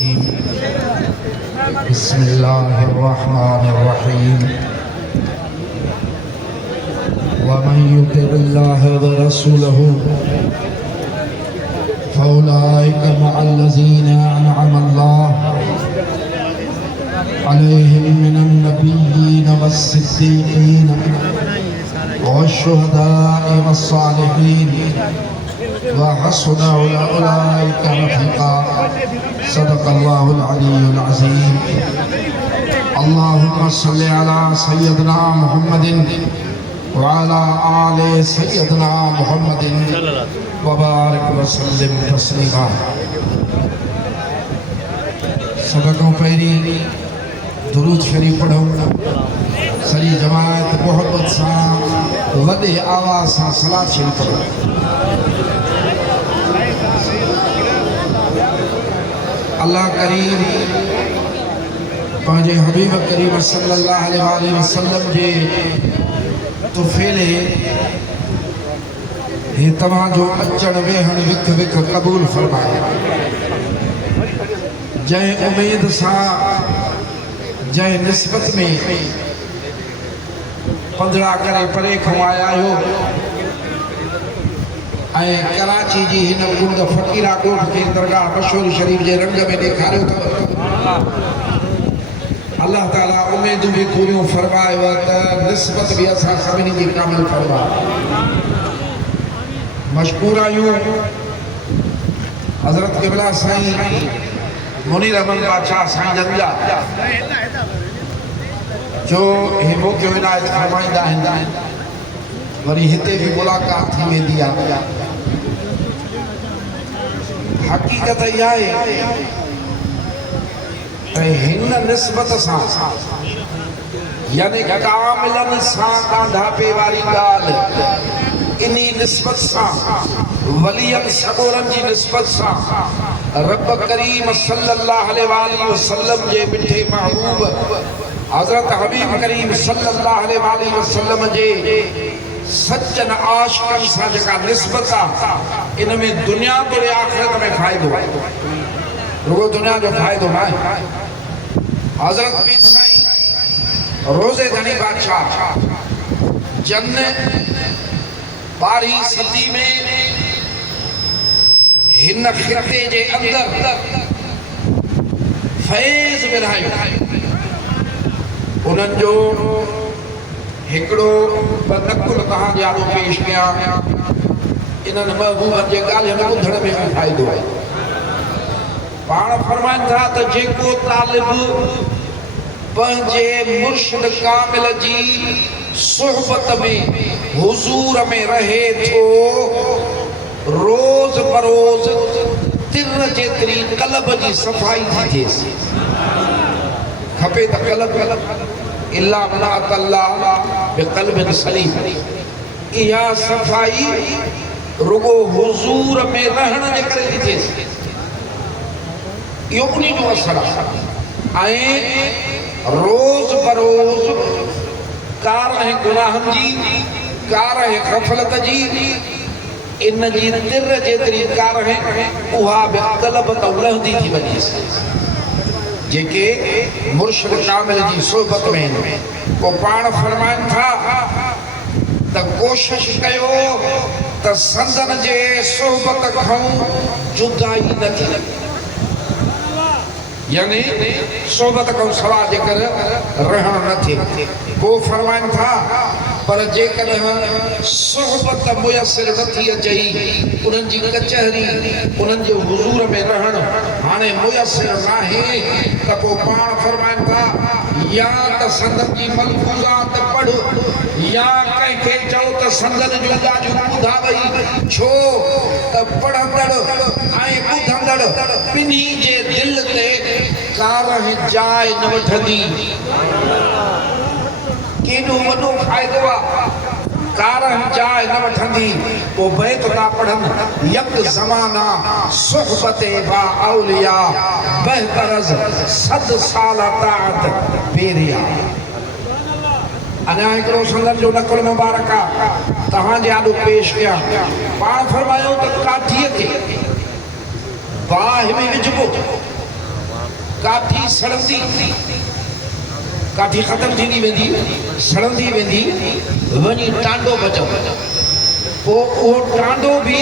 बिस्मिल्लाहिर्रहमानिर्रहीम वमन युति'िल्लाह व रसूलहु फौलाइका मअल्लज़ीना अनअमल्लाहु अलैहिम मिनन नबिय्यीन वस्सिद्दीक़ीन वश्शुहदाኢ वस्सालिहीन व हसुन उलाइका रफ़ीक़ा। सदक़ल्लाहुल अलीयुल अज़ीम। अल्लाहुम्मा सल्लि अला सय्यदना मुहम्मदिन व अला आले सय्यदना मुहम्मदिन व बारिक व सल्लिम तस्लीमा। सबकों पहिरीं दुरूद शरीफ पढ़ूं। सॼी जमात मोहब्बत सां वॾे आवाज़ सां सलात शरीफ पढ़ूं। अल्लाह करीम पंहिंजे हबीब करीम सल्लल्लाहु अलैहि वसल्लम जे तुफ़ैले हे तव्हांजो अचण वेहण विख विख क़बूल फरमाए। जंहिं उमेद सां जंहिं निस्बत में पंधरा करे परे खां आया आहियो ऐं कराची जी हिन गुंड फ़क़ीरा ॻोठ खे दरगाह मशहूर शरीफ़ जे रंग में ॾेखारियो अथव। अल्लाह ताला उमेदूं बि पूरियूं फरमायो त निस्बत बि असां सभिनी जी कामिल फरमाए। मशकूर आहियूं हज़रत क़िबला साईं मुनीर अहमद बादशाह साईं जंजा जो हे मौक़ो इनायत फरमाईंदा आहिनि। वरी हिते बि मुलाक़ात थी वेंदी आहे। हक़ीक़त इहा आहे त हिन निस्बत सां यानी कामिलन सां कांधापे वारी ॻाल्हि इन्ही निस्बत सां वलियन सॻोरनि जी निस्बत सां रब करीम सल्लल्लाहु अलैहि वसल्लम जे मिठे महबूब हज़रत हबीब करीम सल्लल्लाहु अलैहि वसल्लम जे सच्चन आशिक़नि सां जेका निस्बत आहे इन में दुनिया तोड़े आख़िरत में फ़ाइदो आहे। रुगो दुनिया जो फ़ाइदो न आहे। हज़रत पीर साईं रोज़े घणी बादशाह जन 12वीं सदी में हिन ख़िते जे अंदर फैज़ विरहायो। उन्हनि जो हिकिड़ो नकुल तव्हां जे आॾो पेश कयां। इन्हनि महबूबनि जे ॻाल्हियुनि ॿुधण में बि फ़ाइदो आहे। पाण फरमाइनि था त जेको तालिब पंहिंजे मुर्शिद कामिल जी सुहबत में हुज़ूर में रहे थो रोज़ बरोज़ तिर जेतिरी क़ल्ब जी सफ़ाई थी थिएसि। खपे त क़ल्ब इल्ला मन अतल्लाह बिक़ल्बिन सलीम। इहा सफ़ाई रुगो हुज़ूर में रहण जे करे थी थिएसि। इहो उन्ही जो असर आहे। ऐं रोज़ बरोज़ कार ऐं गुनाहनि जी कार ऐं ग़फ़लत जी इन जी तिर जेतिरी कार उहा बि क़ल्ब त लहंदी थी वञेसि। जेके मुर्शिद कामिल जी सोबत में पोइ पाण फरमाइनि था त कोशिश कयो त संदन जे सोबत खां जुदाई न थिए। यानी सोबत खां सवाइ जेकर रहण न थिए। पोइ फरमाइनि था पर जेकॾहिं सोहबत मुयसर न थी अचई उन्हनि जी कचहरी उन्हनि जे हुज़ूर में रहण हाणे मुयसर नाहे त पोइ पाण फरमाइनि था या त संदन जी मलफूज़ात पढ़ या कंहिंखे चओ त संदन जूं ॻाल्हियूं ॿुधा वई। छो त पढ़ंदड़ ऐं ॿुधंदड़ ॿिन्ही जे दिल ते कार जाइ न वठंदी। केॾो वॾो फ़ाइदो आहे। कार जाइ न वठंदी। पोइ बैत था पढ़नि यक ज़माना सुहबत बा औलिया बहतरज़ 100 साल ताअत बेरिया। अञा हिकिड़ो संदन जो नकुल मुबारक आहे तव्हांजे आॾो पेश कयां। पाण फरमायो त काठीअ खे बाहि में विझिबो काठी सड़ंदी, काठी ख़त्म थींदी वेंदी, सड़ंदी वेंदी, वञी टांडो बचो, पोइ उहो टांडो बि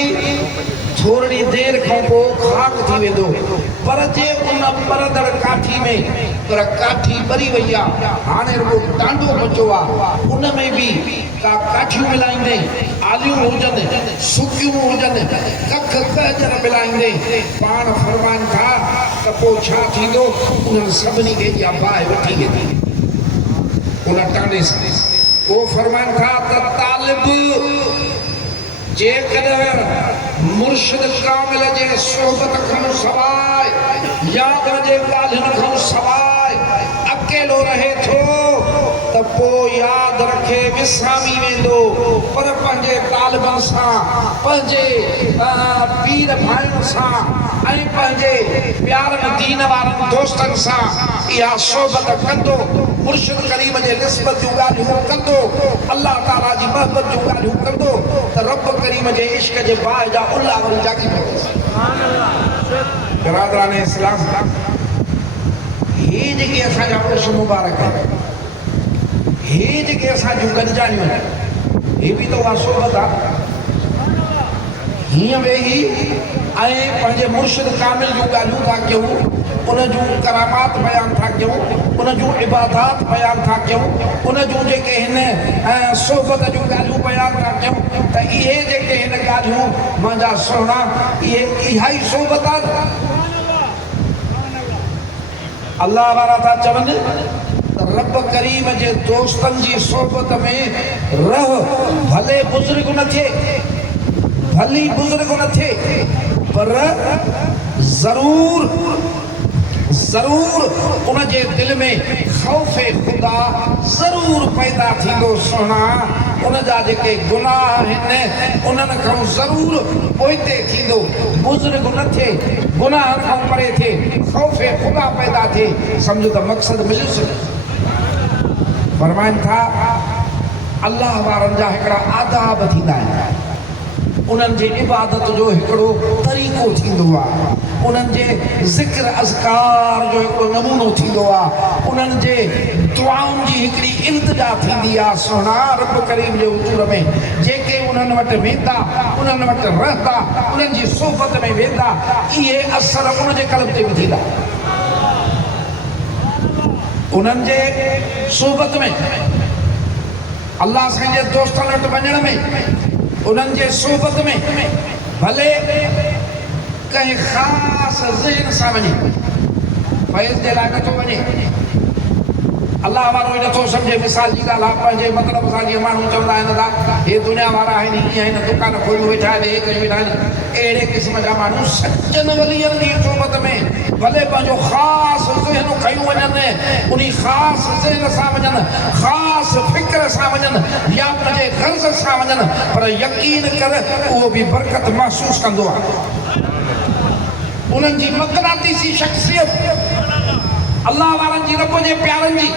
थोरी देरि खां पोइ खाक थी वेंदो, पर जे उन परदड़ काठी में पर काठी ॿरी वई आहे, हाणे रुॻो टांडो बचियो आहे, उन में बि का काठियूं मिलाईंदे, आलियूं हुजनि, सुकियूं हुजनि, कख गजर मिलाईंदे पाण फरमाइनि था त पोइ छा थींदो, उन्हनि सभिनी खे इहा बाहि वठी वेंदी उन टांडे सां। पोइ फरमाइनि था त तालिब जेकॾहिं मुर्शिद कामिल जे सोहबत खां सवाइ याद जे ॻाल्हियुनि खां सवाइ अकेलो रहे थो त पोइ यादि रखे विसामी वेंदो, पर पंहिंजे तालिबनि सां, पंहिंजे पीर भाइयुनि सां ऐं पंहिंजे प्यारनि दीन वारनि दोस्तनि सां इहा सोहबत कंदो, मुर्शिद करीम जे निस्बत जूं ॻाल्हियूं कंदो, अल्लाह ताला जी मोहबत जूं ॻाल्हियूं कंदो त रब करीम जे इश्क जे बाहि जा उल्ला वरी जागी पवंदा। बिरादरान इस्लाम, हे जेके असांजा पुरुष मुबारक आहिनि, हे जेके असांजूं गॾिजाणियूं आहिनि, हे बि त उहा सोहबत आहे। हीअं वेही ऐं पंहिंजे मुर्शिद कामिल जूं ॻाल्हियूं था कयूं, उन जूं करामात बयान था कयूं, उन जूं इबादात बयान था कयूं, उन जूं जेके हिन सोहबत जूं ॻाल्हियूं बयान था कयूं, त इहे जेके हिन ॻाल्हियूं मुंहिंजा सुहिणा, इहा ई सोहबत आहे। अल्लाह वारा था चवनि त रब करीम जे दोस्तनि जी सोहबत में रह, भले बुज़ुर्ग न थिए, भली बुज़ुर्ग न थिए, पर ज़रूर उन जे दिलि में ख़ौफ़े ख़ुदा ज़रूर पैदा थींदो सुहिणा, उन जा जेके गुनाह आहिनि उन्हनि खां ज़रूर पोइते थींदो, बुज़ुर्ग न थिए, गुनाहनि खां परे थिए, ख़ौफ़े ख़ुदा पैदा थिए, सम्झो त मक़सदु मिलियुसि। फरमाइनि था अल्लाह वारनि जा हिकिड़ा आदाब थींदा आहिनि, उन्हनि जे इबादत जो हिकिड़ो तरीक़ो थींदो आहे, उन्हनि जे ज़िक्र अज़कार जो हिकिड़ो नमूनो थींदो आहे, उन्हनि जे दुआउनि जी हिकिड़ी इल्तिजा थींदी आहे सुहिणा रब करीम जे हुज़ूर में। जेके उन्हनि वटि वेंदा, उन्हनि वटि रहंदा, उन्हनि जी सोहबत में वेंदा, इहे असर उन जे क़ल्ब ते बि थींदा, उन्हनि जे सोहबत में, अल्लाह साईं जे दोस्तनि वटि वञण में, उन्हनि जे सोहबत में, भले कंहिं ख़ासि ज़हन सां वञे, फैज़ जे लाइ नथो वञे, अल्लाह वारो ई नथो सम्झे। मिसाल जी ॻाल्हि आहे, पंहिंजे मतिलब सां जीअं माण्हू चवंदा आहिनि था हे दुनिया वारा आहिनि, हीअं आहिनि, दुकान खोलियूं वेठा आहिनि, हे कयूं वेठा आहिनि, अहिड़े क़िस्म जा माण्हू सचनि वलियनि जी सोहबत में भले पंहिंजो ख़ासि ज़हन खयूं वञनि, उन ख़ासि ज़हन सां वञनि, ख़ासि फ़िक्र सां वञनि, या पंहिंजे गर्ज़ सां वञनि, पर यकीन कर उहो बि बरकत महसूसु कंदो आहे। उन्हनि जी मक़नातीसी शख़्सियत अल्लाह वारनि जी, रब जे प्यारनि जी,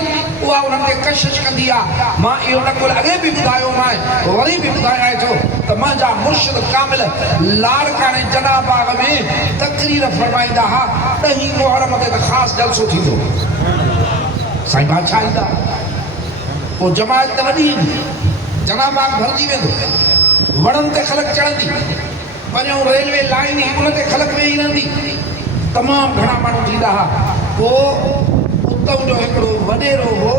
उहा उन्हनि खे कशिश कंदी आहे। मां इहो न कुल अॻे बि ॿुधायो, मां वरी बि ॿुधायां थो त मुंहिंजा मुर्शिद कामिल लाड़काणे जनाबाग में तक़रीर फरमाईंदा हुआ, 10 मुहर्रम ते त ख़ासि जलसो थींदो, साईं बादशाह ईंदा, पोइ जमायत त वॾी ईंदी, जनाबाग भरिजी वेंदो, वणनि ते ख़लक चढ़ंदी, वञूं रेलवे लाइन ई उन ते ख़लक वेही रहंदी, तमामु घणा माण्हू थींदा हुआ। पोइ उतां जो हिकिड़ो वॾेरो हो,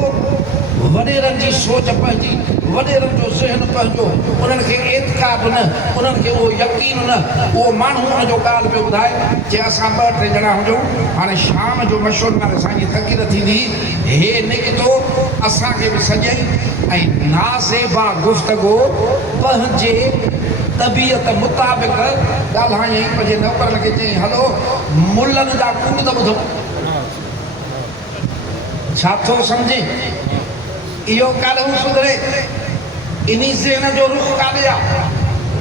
वॾेरनि जी सोच पंहिंजी, वॾेरनि जो ज़हन पंहिंजो, उन्हनि खे एतिक़ाद न, उन्हनि खे उहो यकीन न, उहो माण्हू उनजो ॻाल्हि पियो ॿुधाए जे असां 2-3 ॼणा हुजूं, हाणे शाम जो मशहूरु नाले असांजी तक़रीर थींदी, हे निकितो असांखे बि सॼई ऐं नाज़ेबा गुफ़्तगू पंहिंजे तबीयत मुताबिक़ ॻाल्हायईं, पंहिंजे नौकरनि खे चई हलो मुलनि जा कूड़ त ॿुधो, छा थो सम्झे, इहो ॻाल्हि सुधरे, इन ज़हन जो रुख काॾे आहे,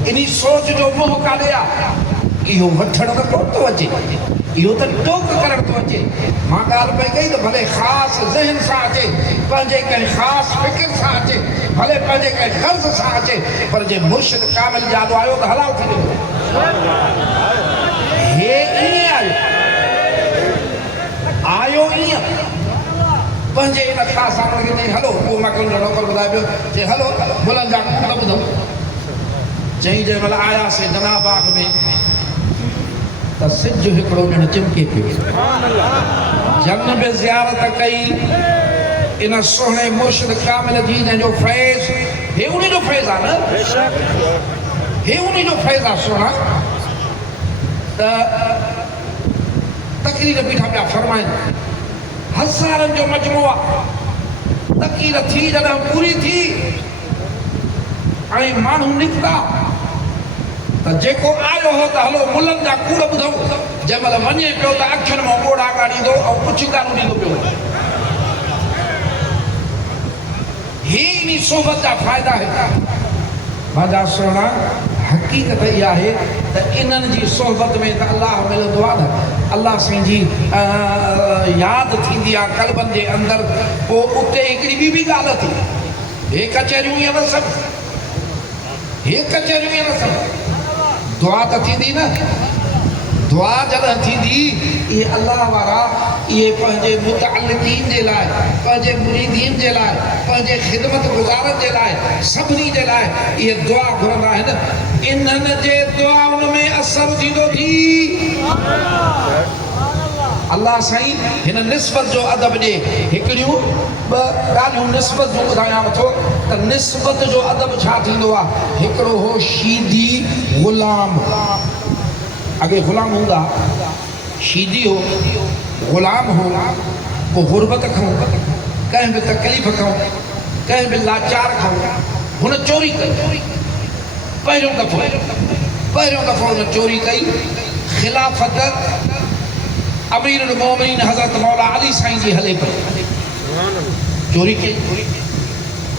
इन सोच जो मुंहुं काॾे आहे, इहो वठण त कोन थो अचे, इहो त टोक करण थो अचे। मां ॻाल्हि पई कई त भले ख़ासि ज़हन सां अचे, पंहिंजे कंहिं ख़ासि फ़िक्र सां अचे, भले पंहिंजे कंहिं गर्ज़ सां अचे, पर जे मुर्शिद कामिल यादो आयो त हलाल थी वेंदो। हे ईअं आयो पंहिंजे इन ख़ासि सामान खे चई हलो पोइ मां कंहिंजो नौकर ॿुधाए पियो चई हलो मुलनि जा कूड़ ॿुधो चई जंहिं महिल आयासीं जनाबाग में त सिज हिकिड़ो ॼण चिमके पियो जन में ज़ियारत कई इन सुहिणे मुर्शिद कामिल जी जंहिंजो फैज़ हे उन जो फैज़ आहे न हे उन जो फैज़ आहे सुहिणा त तक़रीर बीठा पिया फरमाइनि हज़ारनि जो मजमो आहे तक़रीर थी जॾहिं पूरी थी हाणे माण्हू निकिता त जेको आयो हो त हलो मुलनि जा कूड़ ॿुधो जंहिं महिल वञे पियो त अखियुनि मां ॿोड़ा काढ़ींदो ऐं कुझु ॻाल्हियूं ॾींदो पियो ही इन सोबत जा फ़ाइदा आहिनि मुंहिंजा सुहिणा हक़ीक़त इहा आहे त इन्हनि जी सोहबत में त अलाह मिलंदो आहे न अलाह साईं जी यादि थींदी आहे क़ल्बनि जे अंदरि पोइ उते हिकिड़ी ॿी ॻाल्हि थी हे कचहरियूं ईअं न सभु हे कचहरियूं ईअं न सभु दुआ त थींदी न दुआ जॾहिं थींदी इहे अलाह वारा इहे पंहिंजे मुतअल्लिक़ीन जे लाइ पंहिंजे मुरीदीन जे लाइ पंहिंजे ख़िदमत गुज़ारनि जे लाइ सभिनी जे लाइ इहे दुआ घुरंदा आहिनि इन्हनि जे दुआउनि में असरु थींदो थी अलाह साईं हिन निस्बत जो अदब ॾे हिकिड़ियूं ॿ ॻाल्हियूं निस्बत जूं ॿुधायां थो त निस्बत जो अदब छा थींदो आहे हिकिड़ो हो शीदी ग़ुलाम अॻे ग़ुलाम हूंदा शीदी हो ग़ुलाम हो पोइ गुरबत खां कंहिं बि तकलीफ़ खां कंहिं बि लाचार खां हुन चोरी कई पहिरियों दफ़ो हुन चोरी कई ख़िलाफ़त अमीरुल मोमिनीन हज़रत मौला अली साईं जी हले पई चोरी कई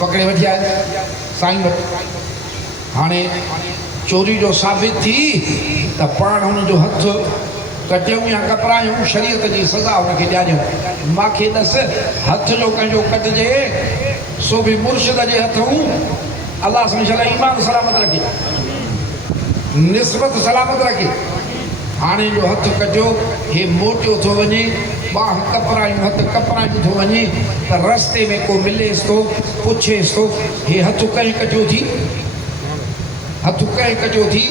पकड़े वठी आया साईं वटि हाणे चोरी जो साबित थी त पाण हुन जो हथ कटियूं या कपरायूं शरीयत जी सज़ा हुनखे ॾियारियूं मूंखे ॾस हथ जो कंहिंजो कटिजे सो बि मुर्शिद जे हथूं अलाह साईं ईमान सलामत रखे निस्बत सलामत रखे हाणे जो हथ कटियो हे मोटियो थो वञे बाह कपरायूं हथ कपरायूं थो वञे त रस्ते में को मिलेसि थो पुछेसि थो हे हथ कंहिं कटियो थी हथ कंहिं कटियो थी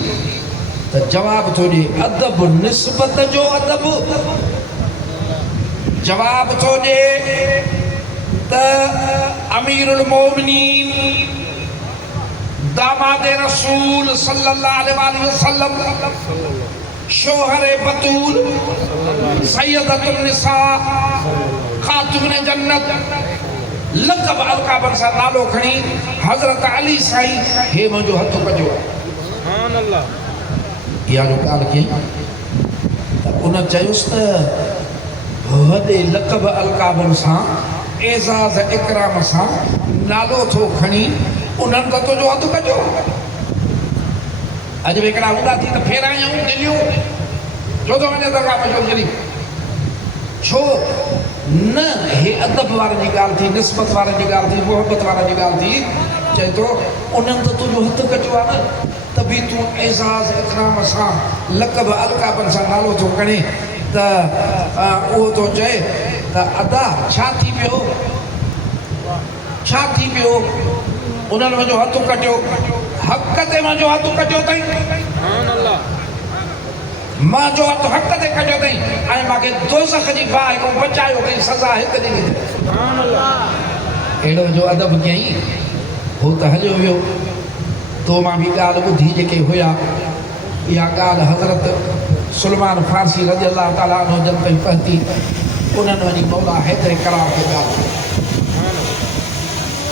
त जवाब थो ॾिए अदब निस्बत जो अदब जवाब थो ॾिए त अमीरुल मोमिनीन दामाद रसूल सल्लल्लाहु अलैहि वसल्लम शोहर बतूल सैयदतुन निसा खातून जन्नत लक़ब अलक़ाबनि सां नालो खणी हज़रत अली साईं हे मुंहिंजो हथ कजो सुभान अल्लाह इहा जो ॻाल्हि कई त उन चयुसि त वॾे लक़ब अलक़ाबनि सां एज़ाज़ इकराम सां नालो थो खणी उन्हनि त तुंहिंजो हथ कजो अॼु बि हिकिड़ा हूंदा थी त फेरायूं दिलियूं छो थो वञे दरगाह मशहूर शरीफ़ छो न हे अदब वारनि जी ॻाल्हि थी निस्बत वारनि जी ॻाल्हि थी मोहबत वारनि जी ॻाल्हि थी चए थो उन्हनि त तुंहिंजो हथ कटियो आहे न त बि तूं एज़ाज़ इकराम सां लक़ब अलक़ाबनि सां नालो थो खणे त उहो थो चए त अदा छा थी पियो उन्हनि मुंहिंजो हथ कटियो हक़ ते मुंहिंजो हथ कटियो अथई मुंहिंजो हथ हक़ ते कटियो अथई ऐं मूंखे दोज़ख जी बाहि खां बचायो अथई सज़ा हिकु ॾिनी अहिड़ो जो अदब कयईं हू त हलियो वियो तो मां बि ॻाल्हि ॿुधी जेके हुया इहा ॻाल्हि हज़रत सुलमान फारसी रज़ी अलाह ताला अन्हु जन ताईं पहुती उन्हनि वञी मौला हैदर करार खे ॻाल्हि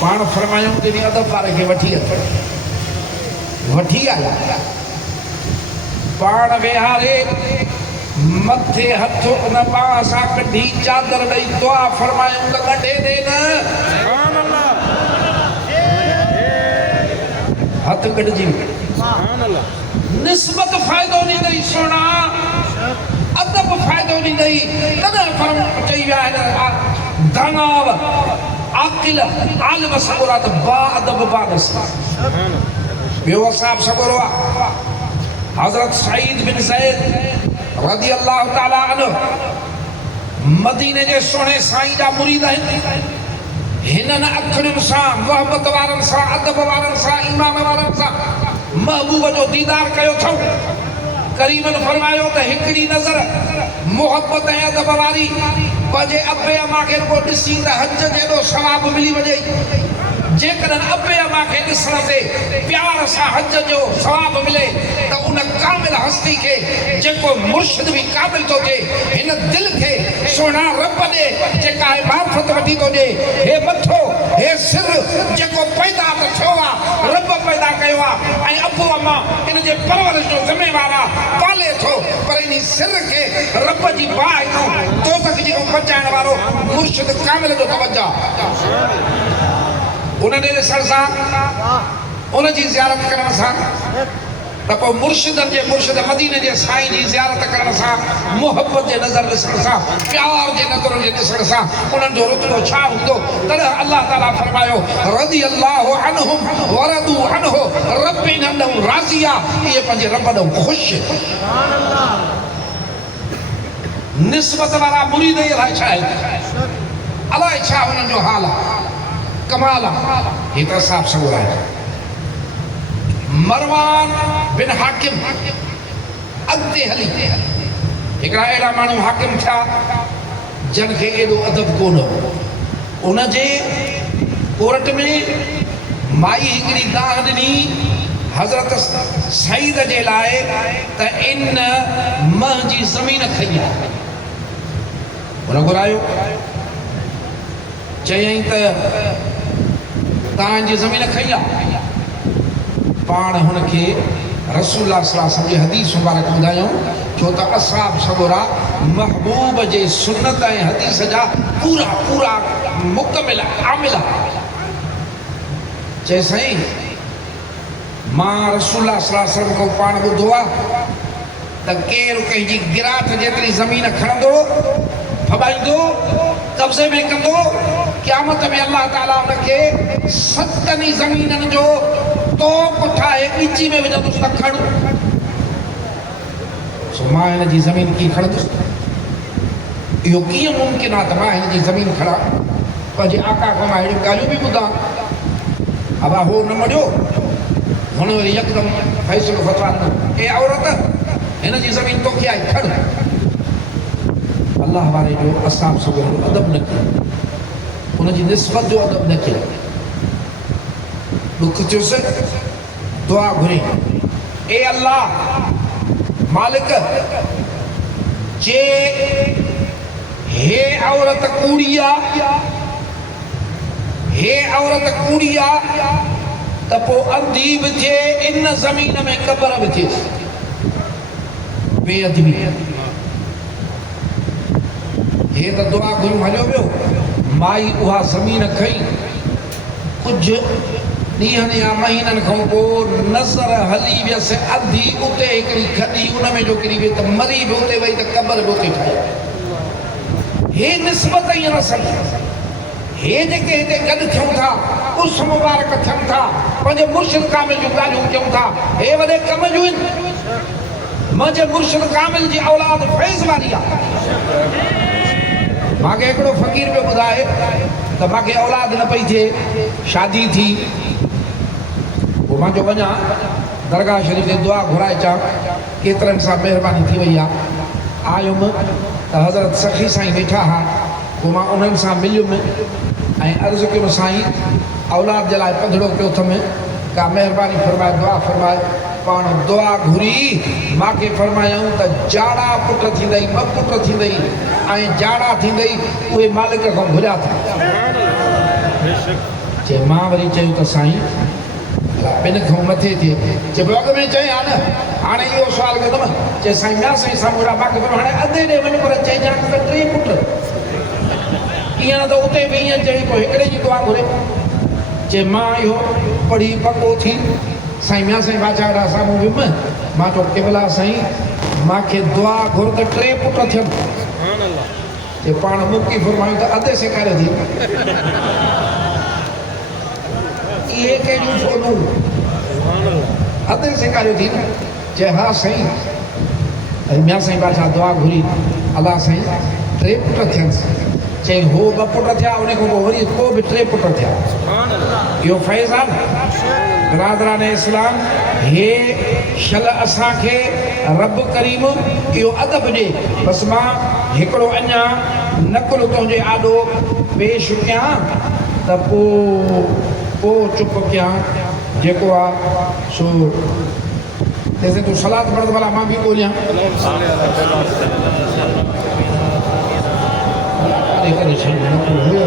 पाण फरमायूं कि अदब वारे खे वठी आया पाण वेहारे मथे हथ उन बाह सां कढी चादर ॾेई दुआ फरमायूं त कढे ॾे न हथ कढिजी निस्बत फ़ाइदो ॾींदई सुहिणा अदब फ़ाइदो ॾींदई तॾहिं फर्म चई विया आहिनि दानाव आकिल आलिम सबुर आहे त बा अदब बा निस्बत ॿियो असाब सबुर आहे हज़रत सईद बिन ज़ैद रज़ी अल्लाह ताला अन्हु मदीने जे सोणे साईं जा मुरीद आहिनि हिननि अखियुनि सां मोहबत वारनि सां अदब वारनि सां ईमान वारनि सां महबूब जो दीदार कयो अथऊं करीमनि फरमायो त हिकिड़ी नज़र मोहबत ऐं अदब वारी पंहिंजे अबे अमा खे को ॾिसी त हज जेॾो सवाबु मिली वञे जेकॾहिं अबे अमा खे ॾिसण ते प्यार सां हज जो सवाबु मिले त उन कामिल हस्ती खे जेको मुर्शिद बि क़ाबिल थो थिए हिन दिलि खे सुहिणा रब ॾे जेका आहे मार्फत वठी थो ॾे हे मथो हे सिर जेको पैदा थियो आहे रब पैदा कयो आहे ऐं अबो अमा इन जे परवरिश जो ज़िम्मेवार आहे पाले थो पर इन सिर खे रब जी बाहि खां दोज़ख जी बचाइण वारो मुर्शिद कामिल जो तवज्जो उन्हनि ॾिसण सां उनजी ज़ियारत करण सां त पोइ मुर्शिदनि जे मुर्शिद मदीने जे साईं जी ज़ियारत करण सां मोहबत जे नज़र ॾिसण सां प्यार जे नज़र जे ॾिसण सां उन्हनि जो रुतबो छा हूंदो तॾहिं अलाह ताला फरमायो रज़ी अल्लाहु अन्हुम वरदू अन्हु रब्बिन अन्हु राज़िया इहे पंहिंजे रब ॾांहुं ख़ुशि निस्बत वारा मुरीद अलाए छा आहे अलाए छा उन्हनि जो हाल आहे कमाल आहे हे त साफ़ सबूर आहे मरवान बिन हाकिम अॻिते हली हिकिड़ा अहिड़ा माण्हू हाकिम थिया जन खे एॾो अदब कोन हो उनजे कोर्ट में माई हिकिड़ी दाह ॾिनी हज़रत सईद जे लाइ त इन मह जी ज़मीन खई आहे हुन घुरायो चयईं त तव्हांजी ज़मीन खई आहे पाण हुनखे रसूलुल्लाह सल्लल्लाहु अलैहि वसल्लम जी हदीस मुबारक ॿुधायूं छो त असहाब सबुरा महबूब जे सुन्नत ऐं हदीस जा पूरा पूरा मुकमिल आमिल चए साईं मां रसूलुल्लाह सल्लल्लाहु अलैहि वसल्लम खां पाण ॿुधो आहे त केरु कंहिंजी गिरात जेतिरी ज़मीन खणंदो फबाईंदो कब्ज़े में कंदो क़यामत में अल्लाह ताला हुनखे 7 ज़मीननि जो तोप ठाहे ॻिची में विझंदुसि त खण सो मां हिन जी ज़मीन कीअं खणंदुसि इहो कीअं मुमकिन आहे त मां हिन जी ज़मीन खणा पंहिंजे आका खां मां अहिड़ियूं ॻाल्हियूं बि ॿुधां अबा हो न मटियो हुन वरी यकदमि फ़ैसिलो फतवा ॾिनो ए औरत हिन जी ज़मीन तोखे आई खण अल्लाह वारे जो असां सबुर जो अदब न कयो उनजी निस्बत जो अदब न कयो ॾुख थियुसि दुआ घुरे ए अल्लाह मालिक जे हे औरत कूड़ी आहे हे औरत कूड़ी आहे त पोइ अंधी बि थिए इन ज़मीन में क़बर बि थिए बेअदबी हे त दुआ घुरियूं हलियो वियो माई उहा ज़मीन खई कुझु ॾींहंनि या महीननि खां पोइ नज़र हली वियसि अधी उते हिकिड़ी खॾी उन में जो किरी वई त मरी बि उते वई त क़बर बि उते ठाही हे निस्बत ईअं न सम्झ हे जेके हिते गॾु थियूं था उस मुबारक थियनि था पंहिंजे मुर्शिद कामिल जूं ॻाल्हियूं कयूं था हे वॾे कम जूं आहिनि मुंहिंजे मुर्शिद कामिल जी औलाद फैज़ वारी आहे मूंखे हिकिड़ो फ़क़ीर पियो ॿुधाए त मूंखे औलाद न पई थिए शादी थी पोइ मां चयो वञा दरगाह शरीफ़ ते दुआ घुराए अचां केतिरनि सां महिरबानी थी वई आहे आयुमि त हज़रत सखी साईं वेठा हुआ पोइ मां उन्हनि सां मिलियुमि ऐं अर्ज़ु कयुमि साईं औलाद जे लाइ पधड़ो कयो अथमि का महिरबानी फरमाए दुआ फरमाए पाण दुआ घुरी मूंखे फरमायूं त जाड़ा पुट थींदई ॿ पुट थींदई ऐं जाड़ा थींदई उहे मालिक खां घुरिया था चए मां वरी चयो त साईं ॿिनि खां मथे थिए चए पोइ अॻ में चए हा न हाणे इहो सुवालु कंदुमि चए साईं ॿिया साईं साम्हूं मूंखे हाणे अधे ॾे वञ पर चइजांइ त 3 पुट ईअं न त उते बि ईअं चई पोइ हिकिड़े जी दुआ घुरे चए मां इहो पढ़ी पको थी साईं ॿिया साईं बादशाह ॾांहुं साम्हूं वियुमि मां चयो क़िबला साईं मूंखे दुआ घुर त 3 पुट थियनि जे पाण मुकी फरमायूं त अधे सेखारियो थी इहे कहिड़ियूं फोनूं अधे सेखारियो थी न चए हा साईं ॿिया साईं बादशाह दुआ घुरी अलाह साईं टे पुट थियसि चई हो ॿ पुट थिया उन खां पोइ वरी को बि टे पुट थिया इहो फैज़ आहे बिरादरान इस्लाम हे शल असांखे रब करीम इहो अदब ॾे बसि मां हिकिड़ो अञा नकुल तुंहिंजे आॾो पेश कयां त पोइ चुप कयां जेको आहे सो जैसे तूं सलाद पढ़ंदो भला मां बि ॻोल्हियां करे छॾ नकुल हुयो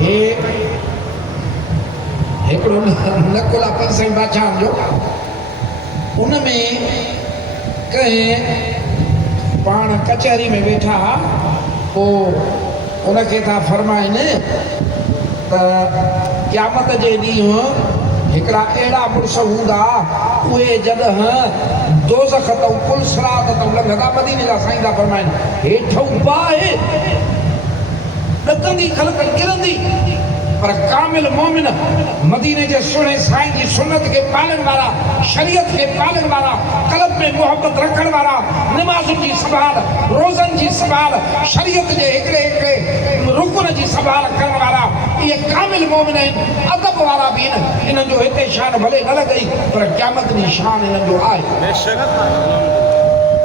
हे हिकिड़ो नकुल आहे पंज साईं बादशाहनि जो उन में कंहिं पाण कचहरी में वेठा पोइ उनखे था फरमाइनि त क़यामत जे ॾींहुं हिकिड़ा अहिड़ा मुड़ुस हूंदा उहे जॾहिं दोज़ख अथऊं कुल सिरात अथऊं लंघंदा मदीने जा साईं था फरमाइनि हेठऊं बाहि ॾकंदी ख़लक़ किरंदी पर कामिल मोमिन मदीने जे सुहिणे साईं जी सुन्नत खे पालण वारा शरीयत खे पालण वारा क़ल्ब में मोहब्बत रखण वारा नमाज़ुनि जी संभाल रोज़नि जी संभाल शरीयत जे हिकिड़े हिकिड़े रुकन जी संभाल करण वारा इहे कामिल मोमिन आहिनि अदब वारा बि आहिनि इन्हनि जो हिते शान भले न लॻई पर क़यामत जी शान इन्हनि जो आहे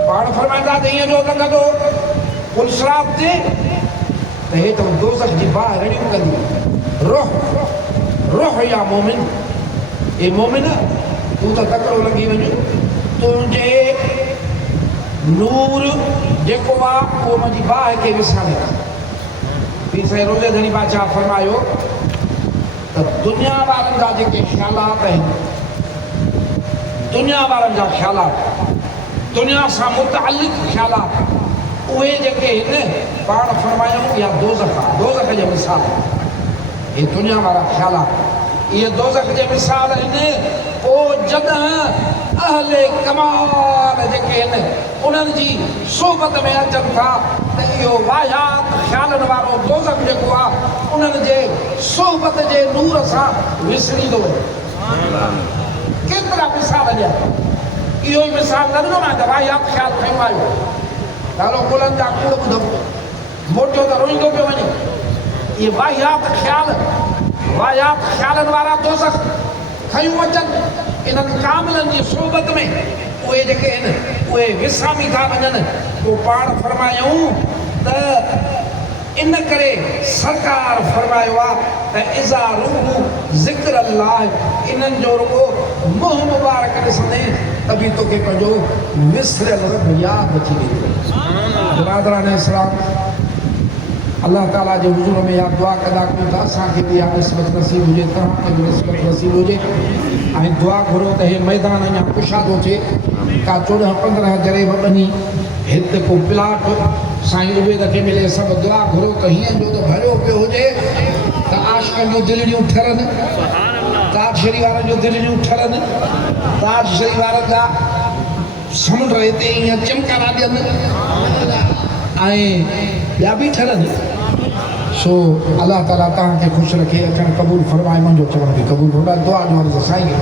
पाण फरमाईंदा त ईअं जो लॻंदो कुल सिरात ते त हेठि दोज़ख जी बाहि रड़ियूं कंदियूं रोह या मोमिन ए मोमिन तूं त तकिड़ो लॻी वञ तुंहिंजे नूर जेको आहे उहो मुंहिंजी बाहि खे विसारे पीर साईं रोज़े धणी बादशाह फरमायो त दुनिया वारनि जा जेके ख़्यालात आहिनि दुनिया वारनि जा ख़्यालात दुनिया सां मुतअल्लिक़ ख़्यालात उहे जेके आहिनि पाण फरमायूं इहा दोज़ख आहे दोज़ख जी मिसाल ये दुनिया वारा ख़्यालात ये दोज़ख जे मिसाल आहिनि पोइ जॾहिं अहले कमाल जेके आहिनि उन्हनि जी सोबत में अचनि था त इहो वाहियात ख़्यालनि वारो दोज़ख जेको आहे उन्हनि जे सोबत जे नूर सां विसरींदो केतिरा मिसाल ॾिया इहो ई मिसाल न ॾिनो न त वाहियात ख़्याल खयूं आहियो ॾाढो गुलनि जा कूड़ ॿुधो मोटियो त रोईंदो पियो वञे ये वाहियात ख़्यालनि वारा दोज़ख खयूं अचनि इन्हनि कामिलनि जी सोबत में उहे जेके आहिनि उहे विसामी था वञनि पोइ पाण फरमायूं त इन करे सरकार फरमायो आहे त इज़ारू ज़िक्र अल्लाह इन्हनि जो रुॻो मुंहुं मुबारक ॾिसंदे त बि तोखे पंहिंजो विसरियल रब यादि अची वेंदो बिरादरान इस्लाम अल्लाह ताला जे हुज़ूर में या दुआ कंदा कयूं था असांखे बि इहा निस्बत नसीब हुजे तव्हांखे बि निस्बत नसीब हुजे ऐं दुआ घुरो त हे मैदान अञा कुशादो थिए का 14-15 जरे वञी हिते को प्लाट साईं उबेद खे मिले सभु दुआ घुरो त हीअं जो त भरियो पियो हुजे त आशिक़नि जूं दिलड़ियूं ठरनि ताज शरीफ़ वारनि जूं दिलड़ियूं ठरनि ताज शरीफ़ वारनि जा समुंड हिते ईअं चिमकारा ॾियनि ऐं ॿिया बि ठरनि सो अल्लाह ताला तव्हांखे ख़ुशि रखे अचणु क़बूल फरमाए मुंहिंजो चवण बि क़बूल फरमाए दुआ ॾियो त साईं खे